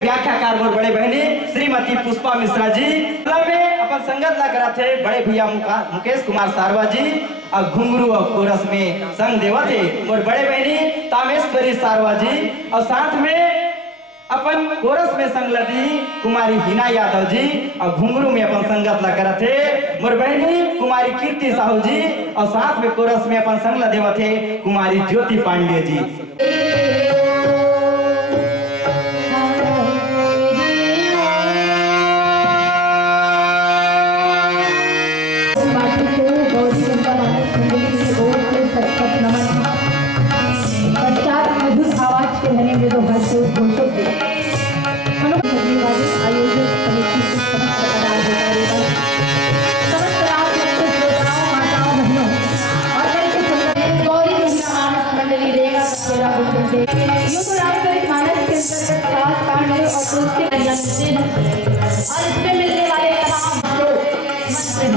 व्याख्याकार मोर बड़े बहनी श्रीमती पुष्पा मिश्रा जी में अपन संगत ला करा थे बड़े भैया मुकेश कुमार सारवा जी और घुंगरू और कोरस में संग देवा थे मोर बड़े बहनी तामेश्वरी सारवा जी और साथ में अपन कोरस में संग लदी कुमारी हिना यादव जी और घुंगरू में अपन संगत ला करा थे मोर बहनी कुमारी कीर्ति साहू जी और साथ में कोरस में अपन संग ला देवा थे कुमारी ज्योति पांडे जी। और इसमें मिलने वाले तमाम मंत्र हैं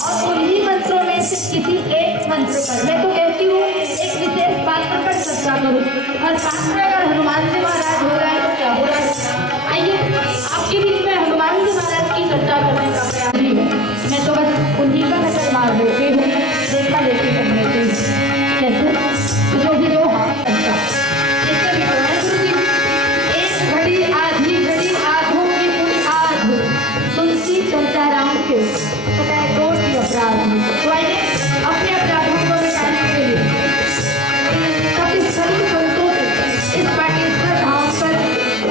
और उन्हीं मंत्रों में से किसी एक मंत्र पर मैं तो कहती हूँ एक विशेष पात्र पर चर्चा करूँ और पात्र अगर हनुमान जी महाराज हो रहा है तो क्या हो रहा है। आइए आपके बीच में हनुमान जी महाराज की चर्चा करने का प्रयास ही है। मैं तो बस उन्हीं का नजर मार देती हूँ देखा देखी कर लेती हूँ जैसे जो भी दो हाथ करता तो आइए अपने अपराधों को मिटाने के लिए सभी संतों इस पाटेश्वर धाम पर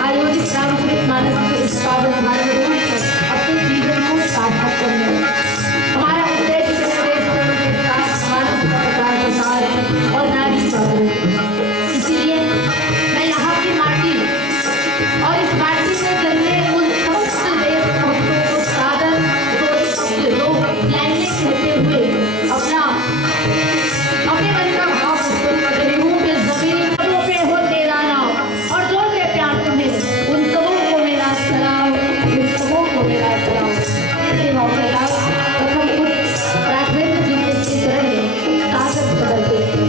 आयोजित रामचरितमानस के इस पावन मार्ग में अपने जीवन को सार्थक करने हमारा उद्देश्य के साथ मानस का प्रचार और नारी जागरूक। इसीलिए मैं यहाँ की माटी और इस माटी से जन्मे उन समस्त देश भक्तों को सादर कहते हुए अपने मन का भाव प्रस्तुत कर रही हूँ कि जमीन पे हो तेरा नाम और जो दे प्यार तुम्हें उन सबों को मेरा सलाम, उन सबों को मेरा सलाम। ऐसे भाव के साथ प्रथम उस राघवेंद्र जी के चरण में सादर बदलते हैं।